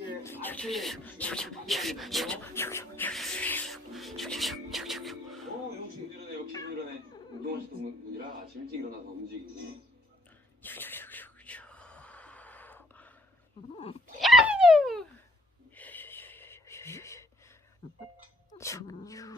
역시 부지런해, 역시 부지런해. 운동하시는 분이라 아침 일찍 일어나서 움직이지. 슉.